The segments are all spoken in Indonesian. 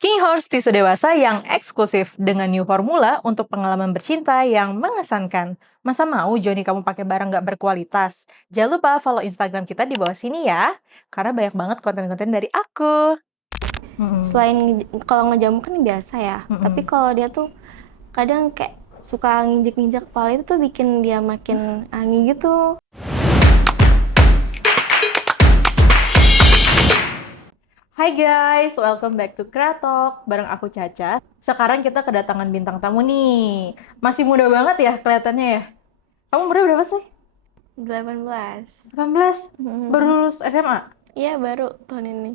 King Horse tisu dewasa yang eksklusif dengan new formula untuk pengalaman bercinta yang mengesankan. Masa mau Joni kamu pakai barang nggak berkualitas? Jangan lupa follow Instagram kita di bawah sini ya, karena banyak banget konten-konten dari aku. Selain kalau ngejamu kan biasa ya, tapi kalau dia tuh kadang kayak suka nginjek-nginjek kepala itu tuh bikin dia makin angi gitu. Hai guys, welcome back to Kratok bareng aku Caca. Sekarang kita kedatangan bintang tamu nih. Masih muda banget ya kelihatannya ya. Kamu umurnya berapa sih? 18. 18? Baru lulus SMA? Iya, baru tahun ini.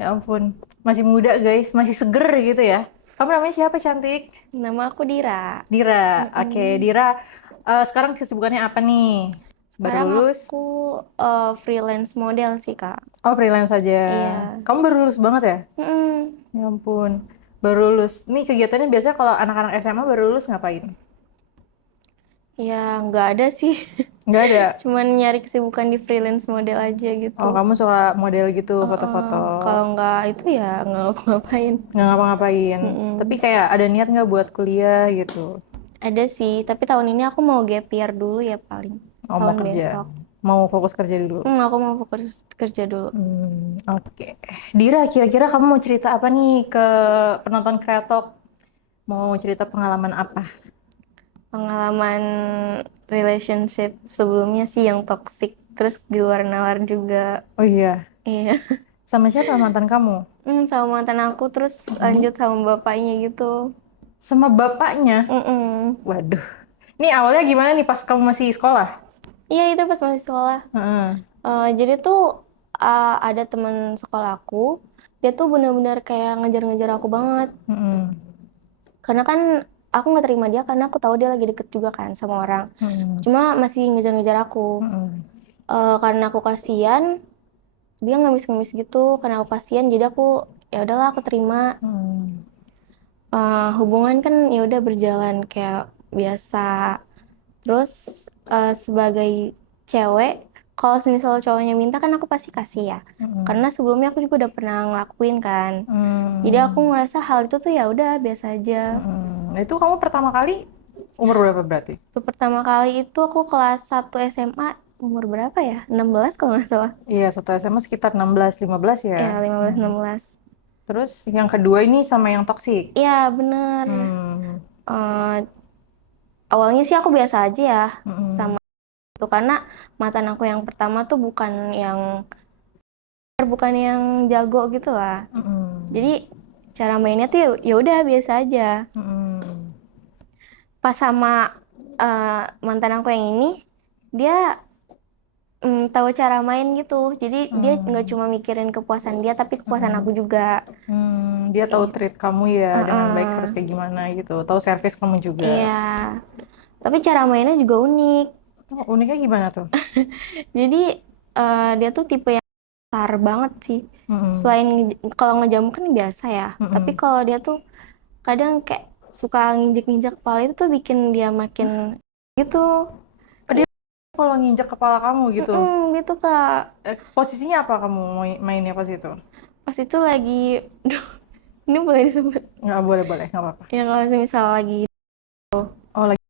Ya ampun, masih muda guys, masih seger gitu ya. Kamu namanya siapa cantik? Nama aku Dira. Dira. Oke, Dira. Sekarang kesibukannya apa nih? Baru Sekarang lulus? aku freelance model sih, Kak. Oh, freelance aja. Iya. Kamu baru lulus banget ya? Mm-mm. Ya ampun, baru lulus. Nih kegiatannya biasanya kalau anak-anak SMA baru lulus ngapain? Ya, nggak ada sih. Nggak ada. Cuman nyari kesibukan di freelance model aja gitu. Oh, kamu suka model gitu, foto-foto. Kalau nggak itu ya nggak ngapa-ngapain. Nggak ngapa-ngapain. Tapi kayak ada niat nggak buat kuliah gitu? Ada sih, tapi tahun ini aku mau gap year dulu ya paling. Oh, mau Tahun kerja. besok. Mau fokus kerja dulu. Aku mau fokus kerja dulu. Oke. Dira, kira-kira kamu mau cerita apa nih ke penonton Kreatok? Mau cerita pengalaman apa? Pengalaman relationship sebelumnya sih yang toxic, terus di luar nalar juga. Oh iya, Iya. sama siapa mantan kamu? Sama mantan aku terus lanjut sama bapaknya gitu. Sama bapaknya? Mm-mm. Waduh. Ini awalnya gimana nih pas kamu masih sekolah? Iya, itu pas masih sekolah. Heeh. Jadi tuh ada teman sekolah aku, dia tuh benar-benar kayak ngejar-ngejar aku banget. Mm-mm. Karena kan aku nggak terima dia karena aku tahu dia lagi deket juga kan sama orang. Mm-mm. Cuma masih ngejar-ngejar aku. Mm-mm. Karena aku kasihan, dia ngemis-ngemis gitu. Karena aku kasihan, jadi aku ya udahlah aku terima. Mm. Hubungan kan ya udah berjalan kayak biasa. Terus sebagai cewek, kalau semisal cowoknya minta kan aku pasti kasih ya. Mm-mm. Karena sebelumnya aku juga udah pernah ngelakuin kan. Jadi aku ngerasa hal itu tuh ya udah biasa aja. Itu kamu pertama kali umur berapa berarti? Itu pertama kali itu aku kelas 1 SMA, umur berapa ya? 16 kalau nggak salah. Iya, satu SMA sekitar 16, 15 ya. Ya, 15-16. Terus yang kedua ini sama yang toksik. Iya, bener. Hmm. Eh, Awalnya sih aku biasa aja ya Mm-mm. sama itu. Karena mantan aku yang pertama tuh bukan yang jago gitu lah. Mm-mm. Jadi cara mainnya tuh ya udah biasa aja. Mm-mm. Pas sama mantan aku yang ini, dia tahu cara main gitu. Jadi dia nggak cuma mikirin kepuasan dia, tapi kepuasan aku juga. Dia tahu Iya. treat kamu ya dengan baik harus kayak gimana gitu. Tahu servis kamu juga. Iya. Tapi cara mainnya juga unik. Oh, uniknya gimana tuh? Jadi dia tuh tipe yang kasar banget sih. Mm-mm. Selain kalau ngejamu kan biasa ya, tapi kalau dia tuh kadang kayak suka nginjek-nginjek kepala itu tuh bikin dia makin gitu. Kalau nginjek kepala kamu gitu, Gitu Kak. posisinya apa kamu mainnya pas itu? Pas itu lagi, duh, ini boleh disebut. Nggak boleh boleh, nggak apa-apa. Ya kalau misal lagi, Oh lagi.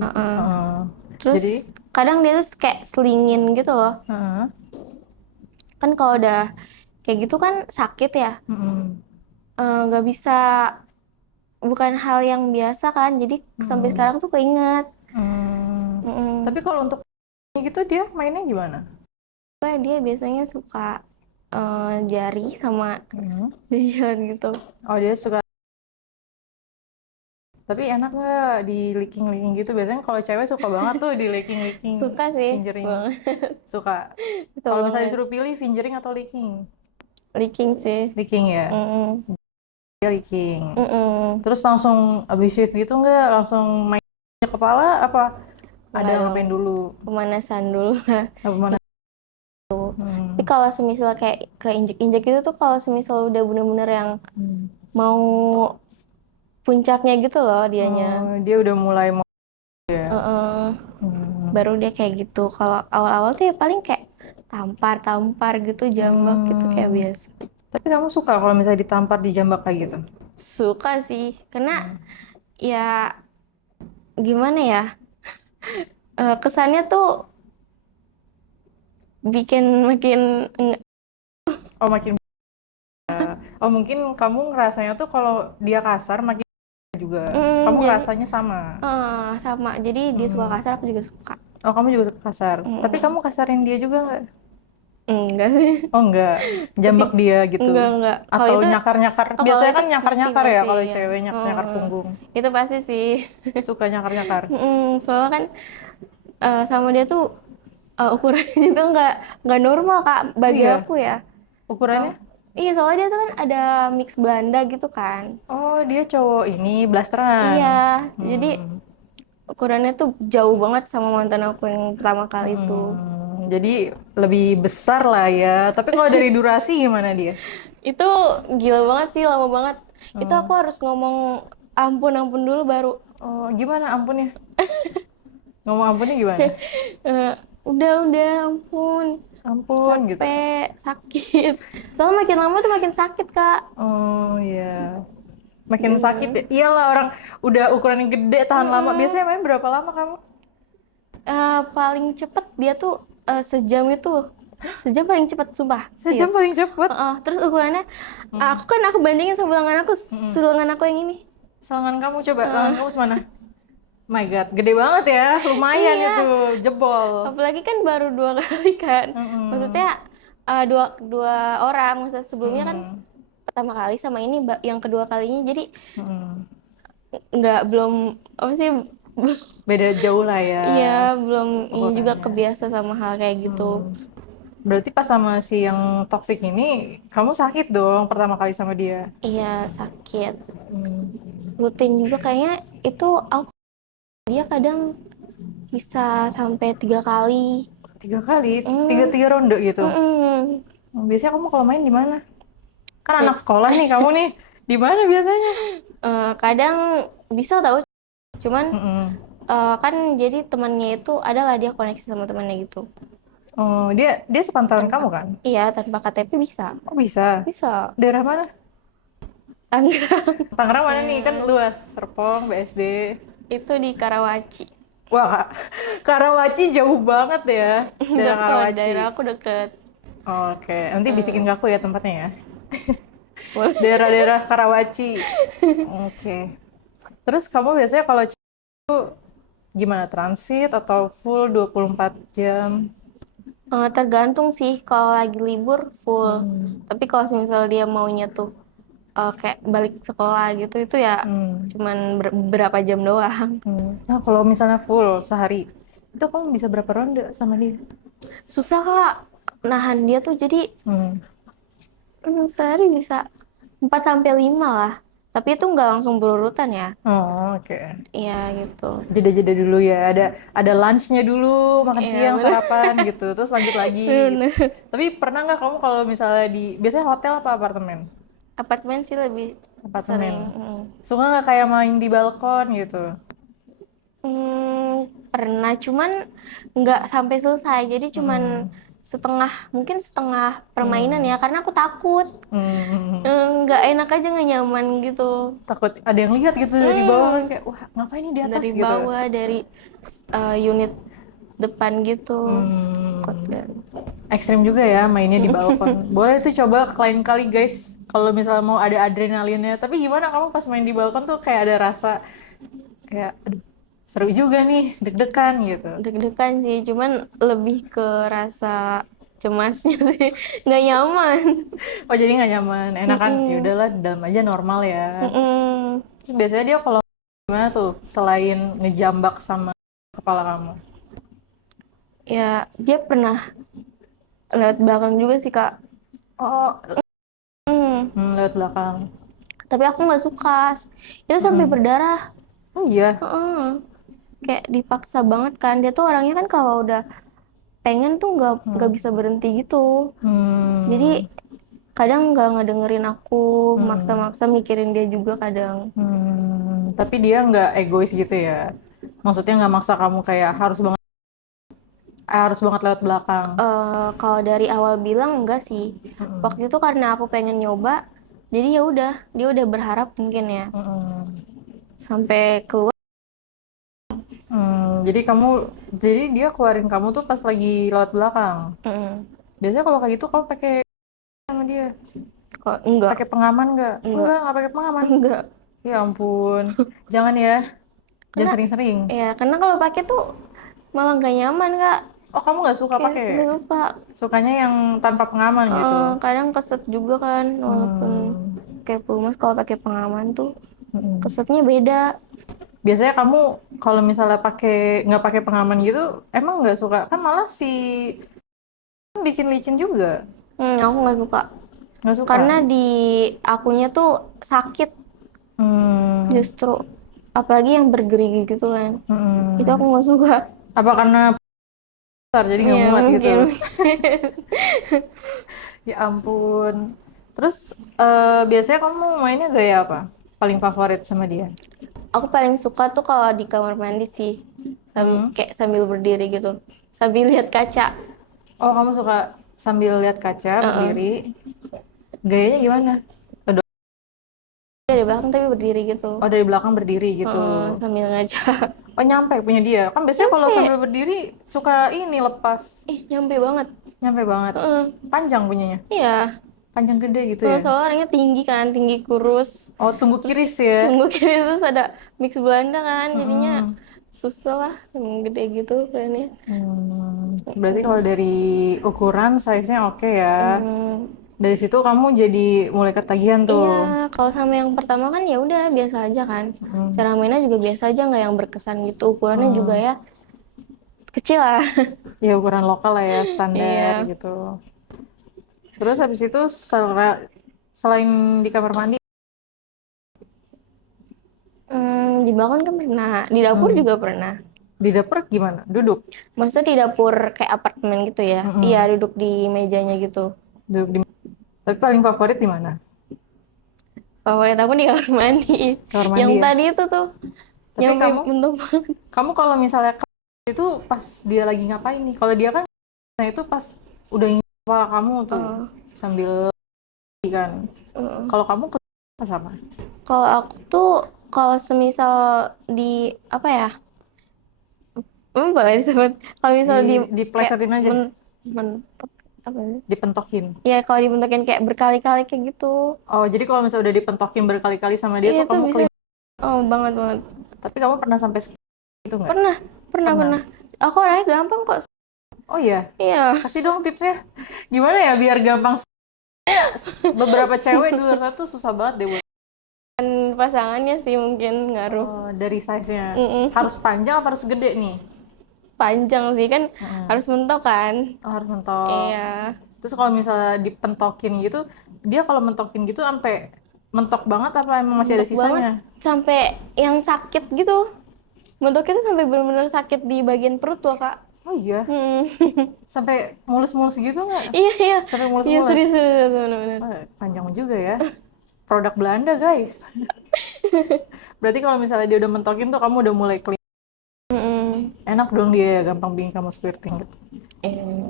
uh-uh. Jadi, Terus kadang dia tuh kayak selingin gitu loh. Kan kalau udah kayak gitu kan sakit ya. Nggak bisa, bukan hal yang biasa kan. Jadi sampai sekarang tuh keinget. Tapi kalau untuk gitu dia mainnya gimana? Dia biasanya suka jari sama jidat gitu. Oh dia suka. Tapi enak nggak di licking gitu? Biasanya kalau cewek suka banget tuh di licking. Suka sih. Fingering. Banget. Suka. Suka Kalau misalnya banget. disuruh pilih fingering atau licking? Licking sih. Licking ya. Dia licking. Mm-mm. Terus langsung abis shift gitu nggak? Langsung main kepala apa? Ada Nggak ngapain dong. dulu? Pemanasan dulu. Apa mana? Tapi kalau semisal kayak keinjek-injek itu tuh kalau semisal udah bener-bener yang mau puncaknya gitu loh dianya. Dia udah mulai mau ya. Baru dia kayak gitu. Kalau awal-awal tuh ya paling kayak tampar-tampar gitu, jambak gitu kayak biasa. Tapi kamu suka kalau misalnya ditampar, dijambak kayak gitu? Suka sih, karena ya gimana ya, kesannya tuh bikin makin Oh, makin. Oh, mungkin kamu ngerasanya tuh kalau dia kasar makin juga. Kamu jadi ngerasanya sama. sama. Jadi dia suka Hmm. kasar, aku juga suka. Oh, kamu juga suka kasar. Tapi Mm, kamu kasarin dia juga nggak? enggak sih. Oh, enggak. Tapi Jambak dia gitu. enggak. Kalau Atau itu nyakar-nyakar. kalau Biasanya itu kan pasti nyakar-nyakar ya pasti kalau ya. cewek nyakar punggung. Itu pasti sih. Suka nyakar-nyakar. Soalnya kan sama dia tuh ukurannya juga nggak normal Kak Oh bagi iya, aku ya. ukurannya? Iya, soalnya dia tuh kan ada mix Belanda gitu kan. Oh, dia cowok ini blasteran. Iya, jadi Hmm. ukurannya tuh jauh banget sama mantan aku yang pertama kali itu. Jadi lebih besar lah ya. Tapi kalau dari durasi gimana dia? Itu gila banget sih, lama banget. Itu Hmm. aku harus ngomong ampun ampun dulu baru. Oh, gimana ampunnya? Ngomong ampunnya gimana? Eh, udah ampun, Ampun gitu. capek, sakit. Soalnya makin lama tuh makin sakit Kak. Oh iya. Makin sakit Hmm. ya. Iyalah orang udah ukuran yang gede tahan lama. Mm-mm. Biasanya main berapa lama kamu? Paling cepet dia tuh sejam itu. Sejam paling cepet, sumpah, Sejam serius. paling cepet. Terus ukurannya, aku bandingin sama lengan aku, lengan aku yang ini. Lengan kamu coba, lengan Eh, kamu semana? My God, gede banget ya. Lumayan itu, iya, jebol. apalagi kan baru 2 kali kan. Mm-mm. Maksudnya dua dua orang, maksudnya sebelumnya kan Mm-mm. pertama kali sama ini yang kedua kalinya, jadi Mm-mm. nggak belum apa sih, Beda jauh lah ya iya belum ini juga ukurannya. kebiasa sama hal kayak gitu. Hmm. Berarti pas sama si yang toksik ini, kamu sakit dong pertama kali sama dia. Iya sakit, Hmm. rutin juga kayaknya itu. Aku dia kadang bisa sampai 3 kali. 3 kali, tiga Hmm, tiga ronde gitu. mm-mm. Biasanya kamu kalau main di mana? Kan anak Kayak, sekolah nih, kamu nih di mana biasanya? kadang bisa tahu, cuman Mm-mm. kan jadi temannya itu adalah dia koneksi sama temannya gitu. Oh, dia sepantaran Tanpa kamu kan? iya, tanpa KTP bisa. Oh bisa. Bisa. Daerah mana? Tangerang. Tangerang mana nih? Kan luas. Serpong, BSD. Itu di Karawaci. Wah, Karawaci jauh banget ya. Daerah Deket, Karawaci. daerah aku deket. Oke, nanti bisikin ke Hmm, aku ya tempatnya ya. boleh. Daerah-daerah Karawaci. Oke. Terus kamu biasanya kalau gimana? Transit atau full 24 jam? Tergantung sih, kalau lagi libur full. Hmm. Tapi kalau misalnya dia maunya tuh kayak balik sekolah gitu, itu ya Hmm. cuman berapa jam doang. Nah, kalau misalnya full sehari, itu kamu bisa berapa ronde sama dia? Susah Kak nahan dia tuh, jadi Hmm. sehari bisa 4 sampai 5 lah. Tapi itu nggak langsung berurutan ya. Oh, oke. Iya gitu. Jeda-jeda dulu ya. Ada lunchnya dulu, makan Iya siang, benar. sarapan gitu. Terus lanjut lagi gitu. Bener. Tapi pernah nggak kamu kalau misalnya biasanya hotel apa apartemen? Apartemen sih lebih Apartemen. sering. Suka nggak kayak main di balkon gitu? Pernah, cuman nggak sampai selesai. Jadi cuman Hmm. setengah, mungkin setengah permainan Hmm. ya, karena aku takut. Hmm. Nggak enak aja, nggak nyaman gitu. Takut ada yang lihat gitu dari bawah kan Hmm, kayak wah ngapain ini di atas dari gitu. bawah, dari unit depan gitu. Takut Hmm. kan. Ekstrim juga ya mainnya di balkon. Boleh tuh coba lain kali guys kalau misalnya mau ada adrenalinnya. Tapi gimana kamu pas main di balkon tuh kayak ada rasa kayak aduh seru juga nih deg-degan gitu. Deg-degan sih, cuman lebih ke rasa cemasnya sih, nggak nyaman. Oh jadi nggak nyaman. Enakan ya Mm-mm. udahlah di dalam aja normal ya. Mm-mm. Terus biasanya dia kalau gimana tuh selain ngejambak sama kepala kamu? Ya, dia pernah lewat belakang juga sih Kak. Oh, Hmm, lewat belakang. tapi aku nggak suka. Itu sampai Mm-mm. berdarah. Oh iya. Heeh. Kayak dipaksa banget kan. Dia tuh orangnya kan kalau udah pengen tuh nggak Hmm. bisa berhenti gitu. Jadi Hmm. kadang nggak ngedengerin aku, Hmm. maksa-maksa mikirin dia juga kadang. Tapi dia nggak egois gitu ya? Maksudnya nggak maksa kamu kayak harus banget Harus banget lewat belakang. Kalau dari awal bilang enggak sih. Waktu itu karena aku pengen nyoba, jadi ya udah, dia udah berharap mungkin ya. Sampai keluar. Jadi dia keluarin kamu tuh pas lagi lewat belakang. Biasanya kalau kayak gitu kamu pakai sama dia? Kok enggak? Pakai pengaman nggak? Enggak. Nggak pakai pengaman. Enggak. Ya ampun. Jangan ya. Jangan Karena sering-sering. ya, karena kalau pakai tuh malah nggak nyaman, Kak. Oh, kamu nggak suka Kayak pakai? nggak suka. Sukanya yang tanpa pengaman gitu. Kadang keset juga kan, walaupun kayak pelumas kalau pakai pengaman tuh kesetnya beda. Biasanya kamu kalau misalnya nggak pakai pengaman gitu, emang nggak suka? Kan malah bikin licin juga. Aku nggak suka. Nggak suka? Karena di akunya tuh sakit justru. Apalagi yang bergerigi gitu kan. Itu aku nggak suka. Apa karena besar jadi nggak Iya, muat gitu? mungkin. Ya ampun. Terus biasanya kamu mainnya gaya apa? Paling favorit sama dia? Aku paling suka tuh kalau di kamar mandi sih. Kayak sambil berdiri gitu. Sambil lihat kaca. Oh, kamu suka sambil lihat kaca berdiri. Gayanya gimana? Dari belakang tapi berdiri gitu. Oh, dari belakang berdiri gitu. Sambil ngaca. Oh, nyampe punya dia. Kan biasanya kalau sambil berdiri suka ini lepas. Nyampe banget. Nyampe banget. Panjang punyanya. Iya. Panjang gede gitu ya. Soalnya orangnya tinggi kan, tinggi kurus. Oh, tunggu kiris ya. Tunggu kiri terus ada mix Belanda kan, jadinya susah lah, yang gede gitu kayaknya. Berarti kalau dari ukuran size-nya oke ya. Dari situ kamu jadi mulai ketagihan tuh. Iya, kalau sama yang pertama kan ya udah biasa aja kan. Cara mainnya juga biasa aja, nggak yang berkesan gitu. Ukurannya juga ya kecil lah. Ya ukuran lokal lah ya, standar Iya. gitu. Terus habis itu selain di kamar mandi, Di balkon kan pernah, di dapur juga pernah. di dapur gimana? Duduk? Maksudnya di dapur kayak apartemen gitu ya? Iya, duduk di mejanya gitu. Duduk di. Tapi paling favorit di mana? Favorit aku di kamar mandi. Kamar mandi Yang ya? tadi itu tuh, Tapi nyampe bentuk kamu kalau misalnya itu pas dia lagi ngapain nih? Kalau dia kan itu pas udah ingin kepala kamu tuh sambil kan. Kalau kamu pas apa? Kalau aku tuh, kalau semisal di apa ya? Boleh disebut. Kalau misal Diplesetin aja. mentok apa sih? Dipentokin. Ya kalau dibentukin kayak berkali-kali kayak gitu. Oh, jadi kalau misalnya udah dipentokin berkali-kali sama dia Iya, tuh kamu bisa. Oh, banget banget. Tapi kamu pernah sampai itu nggak? Pernah. Aku orangnya gampang kok. Oh iya? Iya. Kasih dong tipsnya. Gimana ya biar gampang? Beberapa cewek di luar sana tuh susah banget deh buat. Pasangannya sih mungkin ngaruh. Oh, dari size-nya. Harus panjang apa harus gede nih? Panjang sih kan, harus mentok kan. Oh, harus mentok. Iya. Terus kalau misalnya dipentokin gitu, dia kalau mentokin gitu sampai mentok banget apa emang masih ada Mentok banget, sisanya? sampai yang sakit gitu. Mentoknya tuh sampai benar-benar sakit di bagian perut loh, Kak. Oh iya? Sampai mulus-mulus gitu nggak? Iya. Sampai Iya, mulus-mulus? serius, benar-benar. Oh, panjang juga ya. Produk Belanda, guys. Berarti kalau misalnya dia udah mentokin tuh kamu udah mulai clean. Enak dong dia, gampang bikin kamu squirting gitu.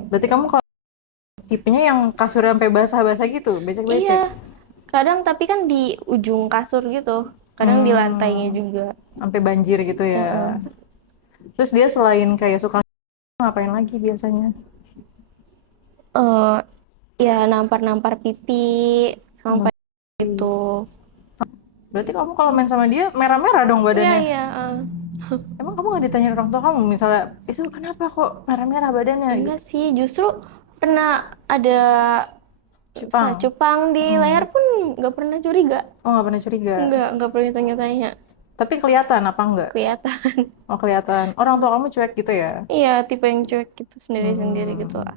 Berarti kamu kalau tipenya yang kasur sampai basah-basah gitu, becek-becek? Iya. Kadang tapi kan di ujung kasur gitu. Kadang di lantainya juga. Sampai banjir gitu ya. Terus dia selain kayak suka ngapain lagi biasanya? Ya nampar-nampar pipi sampai gitu. Berarti kamu kalau main sama dia merah-merah dong badannya? Iya. Emang kamu nggak ditanya orang tua kamu misalnya, itu kenapa kok merah-merah badannya? Enggak sih, justru pernah ada cupang di leher pun nggak pernah curiga. Oh, nggak pernah curiga? Nggak pernah tanya-tanya. Tapi kelihatan apa enggak? Kelihatan. Oh, kelihatan. Orang tua kamu cuek gitu ya? Iya, tipe yang cuek gitu, sendiri-sendiri gitu lah.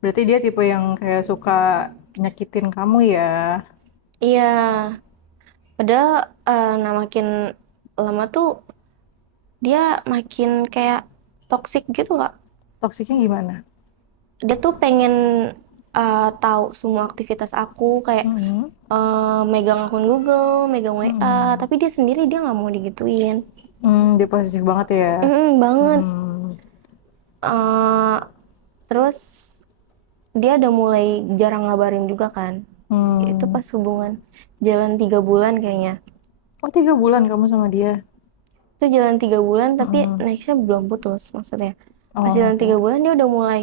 Berarti dia tipe yang kayak suka nyakitin kamu ya? Iya, padahal makin lama tuh dia makin kayak toksik gitu, Kak. Toksiknya gimana? Dia tuh pengen tahu semua aktivitas aku, kayak megang akun Google, megang WA, tapi dia sendiri dia nggak mau digituin. Dia posesif banget ya? Banget. Eh, terus dia udah mulai jarang ngabarin juga kan. Itu pas hubungan jalan 3 bulan kayaknya. Oh, 3 bulan kamu sama dia? Itu jalan 3 bulan tapi Mm-mm. nextnya belum putus maksudnya. Pas Oh, jalan oke. 3 bulan dia udah mulai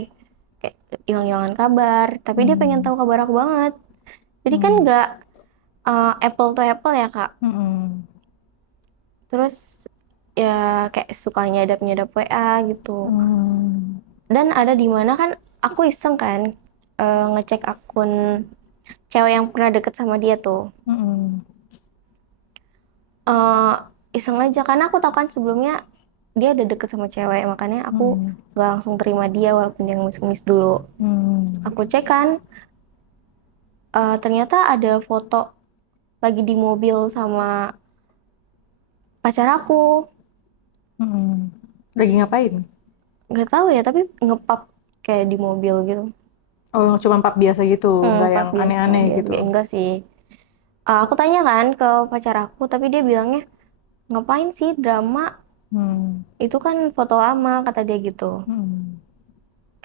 kayak hilang-hilangan kabar. Tapi dia pengen Hmm. tahu kabar aku banget. Jadi kan Hmm. nggak apple to apple ya Kak. Mm-mm. Terus ya kayak suka nyadap-nyadap WA gitu. Hmm. Dan ada di mana kan aku iseng kan ngecek akun cewek yang pernah deket sama dia tuh. Mm-mm. eh Iseng aja karena aku tahu kan sebelumnya dia udah deket sama cewek, makanya aku Mm-mm. gak langsung terima dia walaupun dia ngemis-ngemis dulu. Hmm. Aku cek kan, ternyata ada foto lagi di mobil sama pacar aku. Mm-mm. Lagi ngapain? Nggak tahu ya, tapi ngepap kayak di mobil gitu. Oh, cuma pub biasa gitu, nggak Ngepap yang biasa, aneh-aneh biasa gitu. enggak sih. Aku tanya kan ke pacar aku, tapi dia bilangnya ngapain sih drama? Hmm. Itu kan foto lama kata dia gitu. Hmm.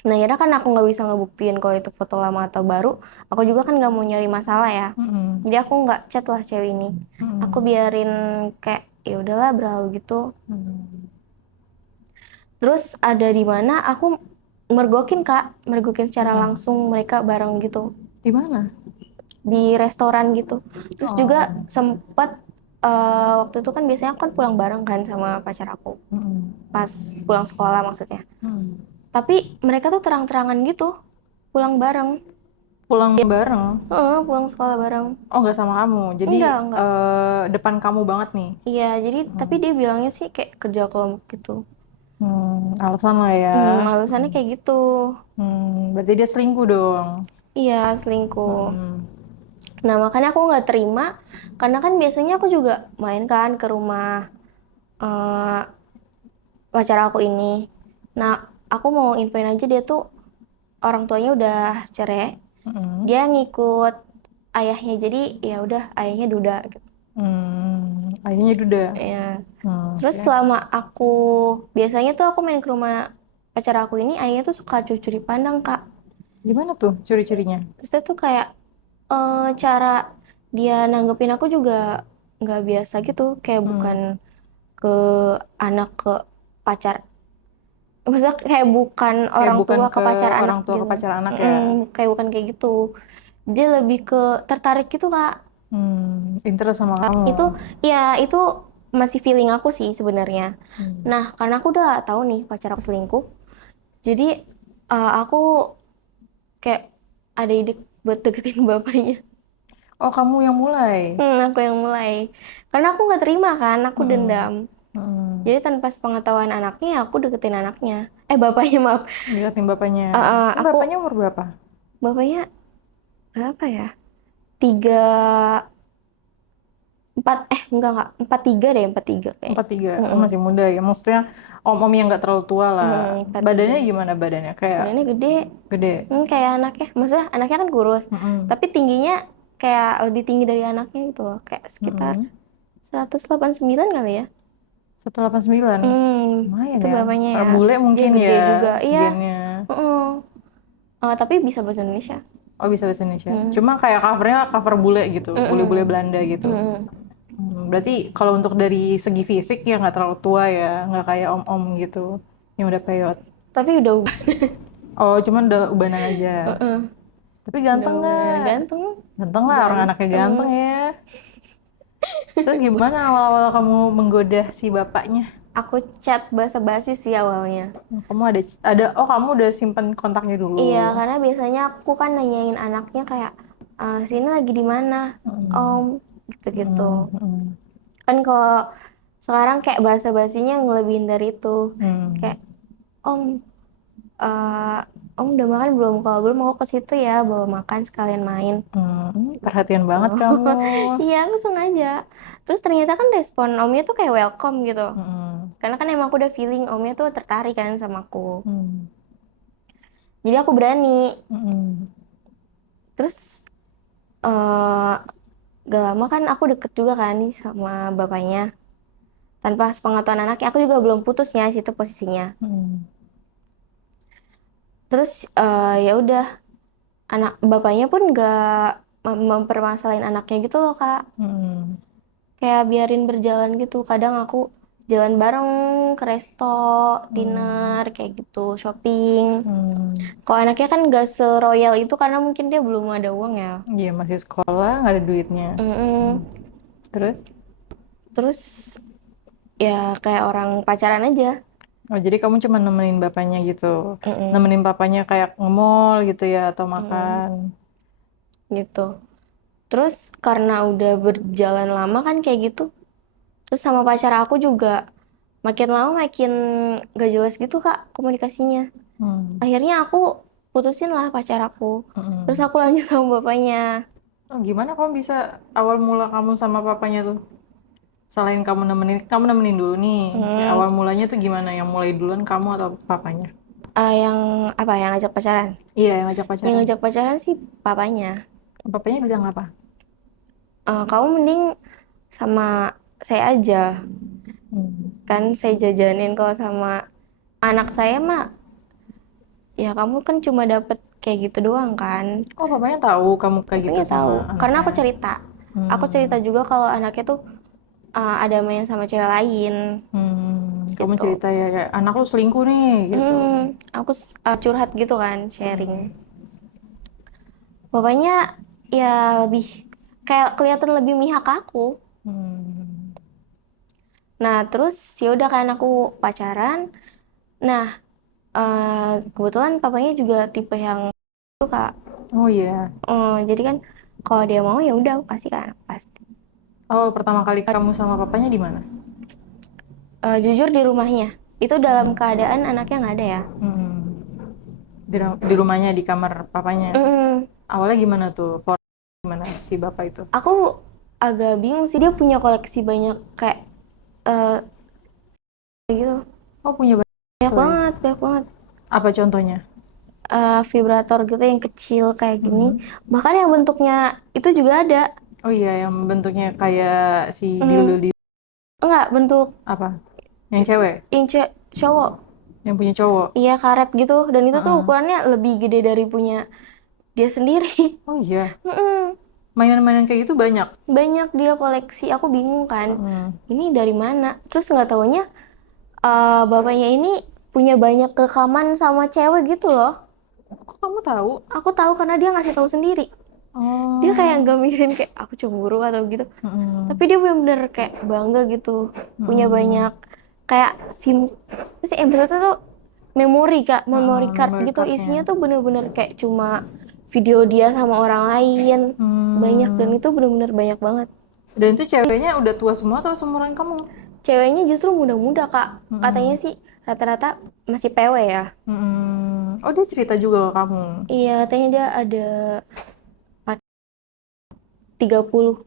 Nah, ya kan aku nggak bisa ngebuktiin kalau itu foto lama atau baru. Aku juga kan nggak mau nyari masalah ya. Mm-mm. Jadi aku nggak chat lah cewek ini. Aku Mm-mm. biarin kayak ya udahlah berlalu gitu. Mm-mm. Terus ada di mana aku mergokin Kak, mergokin secara Mm-mm. langsung mereka bareng gitu Di mana? di restoran gitu. Terus juga Oh. sempet waktu itu kan biasanya aku kan pulang bareng kan sama pacar aku Mm-mm. pas pulang sekolah maksudnya. Hmm. Tapi mereka tuh terang-terangan gitu pulang bareng. Pulang bareng? Pulang sekolah bareng. Oh, nggak sama kamu. Jadi Enggak. depan kamu banget nih. Iya, jadi tapi Hmm. dia bilangnya sih kayak kerja kelompok gitu. Alasan lah ya. Alasannya kayak gitu. Berarti dia selingkuh dong. Iya, selingkuh. Hmm. Nah, makanya aku nggak terima, karena kan biasanya aku juga main kan ke rumah eh, pacar aku ini. Nah, aku mau infoin aja dia tuh orang tuanya udah cerai. Mm-mm. Dia ngikut ayahnya, jadi ya udah ayahnya duda gitu. Akhirnya udah. Ya. Terus Oke. selama aku biasanya tuh aku main ke rumah pacar aku ini, ayahnya tuh suka curi pandang Kak. Gimana tuh curi-curinya? Terus dia tuh kayak cara dia nanggepin aku juga nggak biasa gitu, kayak bukan Hmm. ke anak ke pacar. Maksudnya kayak bukan Kayak orang bukan tua ke ke pacar anak orang tua ke gitu. pacar anak ya. Kayak bukan kayak gitu. Dia lebih ke tertarik gitu Kak. Interest sama Itu kamu. ya itu masih feeling aku sih sebenarnya. Hmm. Nah, karena aku udah tahu nih pacar aku selingkuh, jadi aku kayak ada ide buat deketin bapaknya. Oh, kamu yang mulai. Aku yang mulai. Karena aku nggak terima kan, aku Hmm. dendam. Hmm. Jadi tanpa sepengetahuan anaknya, ya aku deketin anaknya. Bapaknya maaf. Deketin bapaknya. Ini Aku bapaknya umur berapa? bapaknya berapa ya? Tiga, empat, enggak, 43 deh, 43 kayaknya. 43. Oh, Mm-mm. masih muda ya. Maksudnya om-om yang nggak terlalu tua lah. Empat Badannya tiga. gimana badannya? Kayak Badannya gede, gede. kayak anaknya. Maksudnya anaknya kan kurus, Mm-mm. tapi tingginya kayak lebih tinggi dari anaknya gitu loh. Kayak sekitar Mm-mm. 189 kali ya. 189. Lumayan Itu ya. bapaknya ya. Bule Terus dia mungkin ya gede juga. Iya. gennya. Heeh. Tapi bisa bahasa Indonesia. Oh, bisa bahasa Indonesia. Hmm. Cuma kayak covernya cover bule gitu. Bule-bule Mm-mm. Belanda gitu. Mm-mm. Berarti kalau untuk dari segi fisik ya nggak terlalu tua ya. Nggak kayak om-om gitu. Yang udah peot. Tapi udah Oh, cuman udah ubanan aja. Heeh. Tapi Udah ganteng bener nggak? ganteng. Ganteng lah, orang anaknya Ganteng. ganteng ya. Terus gimana awal-awal kamu menggoda si bapaknya? Aku chat basa-basi sih awalnya. Kamu oh kamu udah simpen kontaknya dulu. Iya, karena biasanya aku kan nanyain anaknya kayak sini lagi di mana, Hmm. Om, gitu-gitu. Hmm. Hmm. Kan kalau sekarang kayak basa-basinya ngelebihin dari itu. Hmm. Kayak, Om, eh, Om udah makan belum? Kalau belum aku ke situ ya, bawa makan sekalian main. Perhatian Gitu. banget kamu. Iya, aku sengaja. Terus ternyata kan respon Omnya tuh kayak welcome gitu. Hmm. Karena kan emang aku udah feeling Omnya tuh tertarik kan sama aku. Hmm. Jadi aku berani. Hmm. Terus eh gak lama kan aku deket juga kan nih sama bapaknya. Tanpa sepengetahuan anaknya, aku juga belum putusnya situ posisinya. Hmm. Terus ya udah, anak bapaknya pun nggak mempermasalahin anaknya gitu loh Kak. Kayak biarin berjalan gitu. Kadang aku jalan bareng ke resto, dinner kayak gitu, shopping. Kalau anaknya kan nggak seroyal itu karena mungkin dia belum ada uang ya. Iya, masih sekolah, nggak ada duitnya. Terus? Terus ya kayak orang pacaran aja. Oh, jadi kamu cuma nemenin bapaknya gitu. Nemenin papanya kayak nge-mall gitu ya, atau makan. Gitu. Terus karena udah berjalan lama kan kayak gitu. Terus sama pacar aku juga makin lama makin gak jelas gitu Kak komunikasinya. Akhirnya aku putusin lah pacar aku. Terus aku lanjut sama bapaknya. Oh, gimana kamu bisa awal mula kamu sama papanya tuh? Selain kamu nemenin dulu nih. Kayak awal mulanya tuh gimana? Yang mulai duluan kamu atau papanya? Yang apa, yang ngajak pacaran? Iya, yang ngajak Yang pacaran. ngajak pacaran sih papanya. Papanya bilang apa? Kamu mending sama saya aja. Kan saya jajanin. Kalau sama anak saya mah, ya kamu kan cuma dapet kayak gitu doang kan. Oh, papanya tahu kamu kayak gitu Papanya tahu. sama Karena aku anaknya. cerita. Aku cerita juga kalau anaknya tuh ada main sama cewek lain. Kamu Gitu. cerita ya kayak anak lu selingkuh nih gitu. Aku curhat gitu kan, sharing. Bapaknya ya lebih kayak kelihatan lebih mihak aku. Nah, terus ya udah kan aku pacaran. Nah, kebetulan papanya juga tipe yang itu Kak. Oh iya. Jadi kan kalau dia mau ya udah aku kasih ke anak pasti. Awal pertama kali kamu sama papanya di mana? Jujur di rumahnya. Itu dalam keadaan anaknya nggak ada ya. Di rumahnya, di kamar papanya. Mm, Awalnya gimana tuh? Gimana si bapak itu? Aku agak bingung sih, dia punya koleksi banyak kayak eh, gitu. Oh, punya Banyak toy. banget, banyak banget. Apa contohnya? Vibrator gitu yang kecil kayak gini. Bahkan yang bentuknya itu juga ada. Oh iya, yang bentuknya kayak si Mm, dildo. Enggak, bentuk Apa? Yang cewek? yang cowok. Yang punya cowok? Iya, karet gitu. Dan itu tuh Heeh. ukurannya lebih gede dari punya dia sendiri. Oh iya, Mm-mm. mainan-mainan kayak gitu banyak. Banyak dia koleksi. Aku bingung kan. Ini dari mana? Terus nggak taunya bapaknya ini punya banyak rekaman sama cewek gitu loh. Kok kamu tahu? Aku tahu karena dia ngasih tahu sendiri. Dia Oh. kayak nggak mikirin kayak aku cemburu atau gitu. Tapi dia bener-bener kayak bangga gitu. Punya banyak kayak SIM. Terus episode tuh memori Kak, memory card Memory gitu. cardnya. Isinya tuh bener-bener kayak cuma video dia sama orang lain. Banyak, dan itu bener-bener banyak banget. Dan itu ceweknya udah tua semua atau seumuran kamu? Ceweknya justru muda-muda Kak. Katanya sih rata-rata masih PW ya. Oh, dia cerita juga ke kamu? Iya, katanya dia ada 30.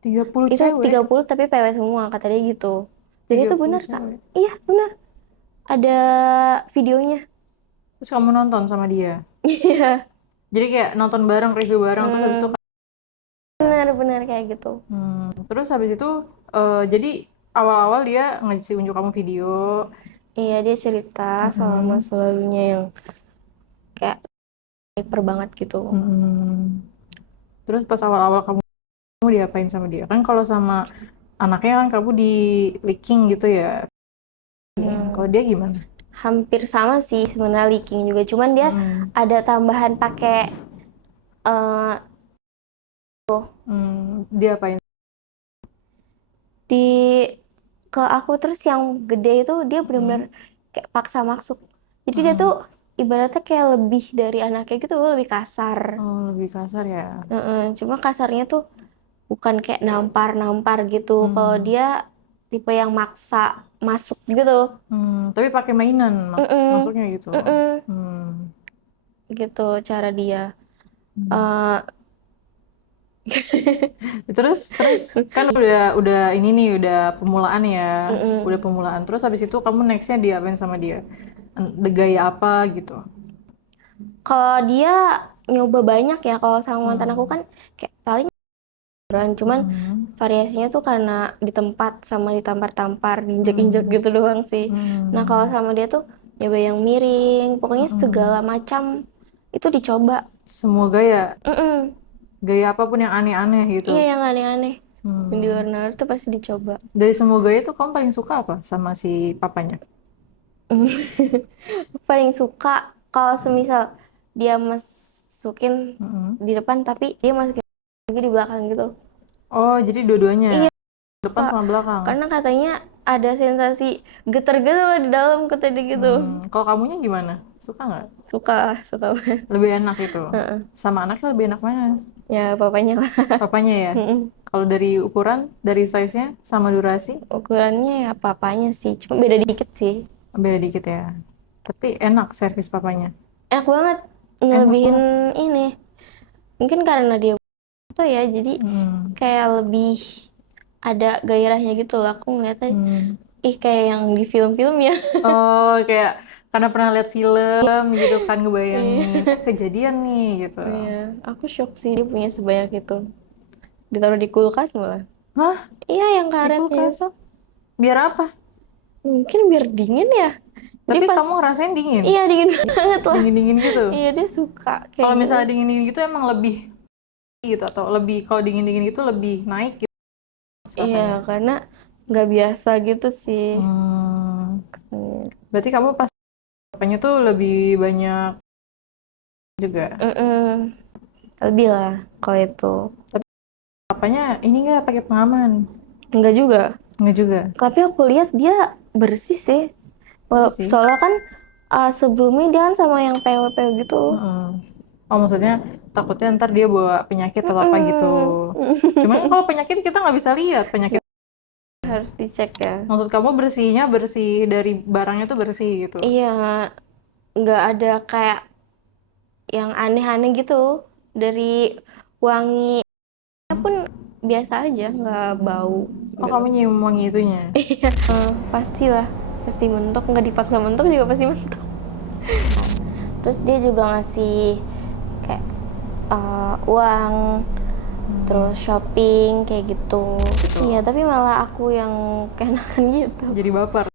30 Itu cewek? 30 tapi PW semua, kata dia gitu. Dan itu 30 benar Kak. cewek. Iya, benar. Ada videonya. Terus kamu nonton sama dia? Iya, Jadi kayak nonton bareng, review bareng, terus habis itu benar-benar kayak gitu. terus habis itu jadi awal-awal dia ngasih unjuk kamu video. Iya, dia cerita soal masa lalunya yang kayak hyper banget gitu. Terus pas awal-awal kamu diapain sama dia? Kan kalau sama anaknya kan kamu di leaking gitu ya. Kalau dia gimana? Hampir sama sih sebenarnya leaking juga. Cuman dia ada tambahan pakai Dia apain? di ke aku. Terus yang gede itu dia benar-benar kayak paksa masuk. Jadi dia tuh ibaratnya kayak lebih dari anaknya gitu, lebih kasar. Oh, lebih kasar ya. Cuma kasarnya tuh bukan kayak nampar-nampar gitu. Kalau dia tipe yang maksa masuk gitu. Tapi pakai mainan masuknya gitu. Gitu cara dia. Eh, Terus kan udah ini nih udah pemulaan ya. Udah pemulaan. Terus habis itu kamu nextnya diapain sama dia? Gaya apa gitu? Kalau dia nyoba banyak ya. Kalau sama mantan aku kan kayak paling cuman variasinya tuh karena di tempat sama ditampar-tampar, diinjek-injek gitu doang sih. Nah, kalau sama dia tuh nyoba yang miring, pokoknya segala macam itu dicoba. Semua gaya, Mm-mm. gaya apapun yang aneh-aneh gitu. Iya, yang aneh-aneh. Yang di luar nalar tuh pasti dicoba. Dari semua gaya tuh kamu paling suka apa sama si papanya? Paling suka kalau semisal dia masukin di depan tapi dia masukin lagi di belakang gitu. Oh, jadi dua-duanya, Iya, depan Pak. sama belakang. Karena katanya ada sensasi getar-getar lah di dalam kata dia gitu. Kalau kamunya gimana? Suka nggak? Suka banget. Lebih enak itu? Heeh. Sama anaknya lebih enak mana? Ya, papanya lah. Papanya ya? Mm-mm. Kalau dari ukuran, dari size-nya, sama durasi, Ukurannya ya papanya sih, cuma beda dikit sih. beda dikit ya. Tapi enak servis papanya. Enak banget Enak ngelebihin banget. ini. Mungkin karena dia tuh ya, jadi kayak lebih ada gairahnya gitu loh. Aku ngeliatnya, ih kayak yang di film-film ya. Oh, kayak karena pernah lihat film gitu kan, ngebayangin kejadian nih gitu. Iya, aku shock sih dia punya sebanyak itu. Ditaruh di kulkas malah. Hah? Iya, yang Di karetnya kulkas? itu. Biar apa? Mungkin biar dingin ya. Jadi Tapi pas, kamu ngerasain dingin? iya dingin banget lah. Dingin-dingin gitu? Iya, dia suka kayak Kalau gitu. misalnya dingin-dingin gitu emang lebih gitu, atau lebih kalau dingin-dingin gitu lebih naik gitu Iya, rasanya? karena nggak biasa gitu sih. Berarti kamu pas apanya tuh lebih banyak juga? Mm-mm. Lebih lah kalau itu. Tapi apanya ini nggak pakai pengaman? Enggak juga. Nggak juga. Tapi aku lihat dia bersih sih. Bersih? Soalnya kan sebelumnya dia kan sama yang PW-PW gitu. Oh, maksudnya takutnya ntar dia bawa penyakit atau apa gitu. Cuman kalau penyakit kita nggak bisa lihat penyakit. Harus dicek ya. Maksud kamu bersihnya bersih dari barangnya tuh bersih gitu? Iya, nggak ada kayak yang aneh-aneh gitu. Dari wangi pun biasa aja, nggak bau. Oh, kamu nyium wangi itunya? Iya, pastilah. Pasti mentok, nggak dipaksa mentok juga pasti mentok. Terus dia juga ngasih kayak uang, terus shopping kayak gitu. Iya, tapi malah aku yang keenakan gitu. Jadi baper.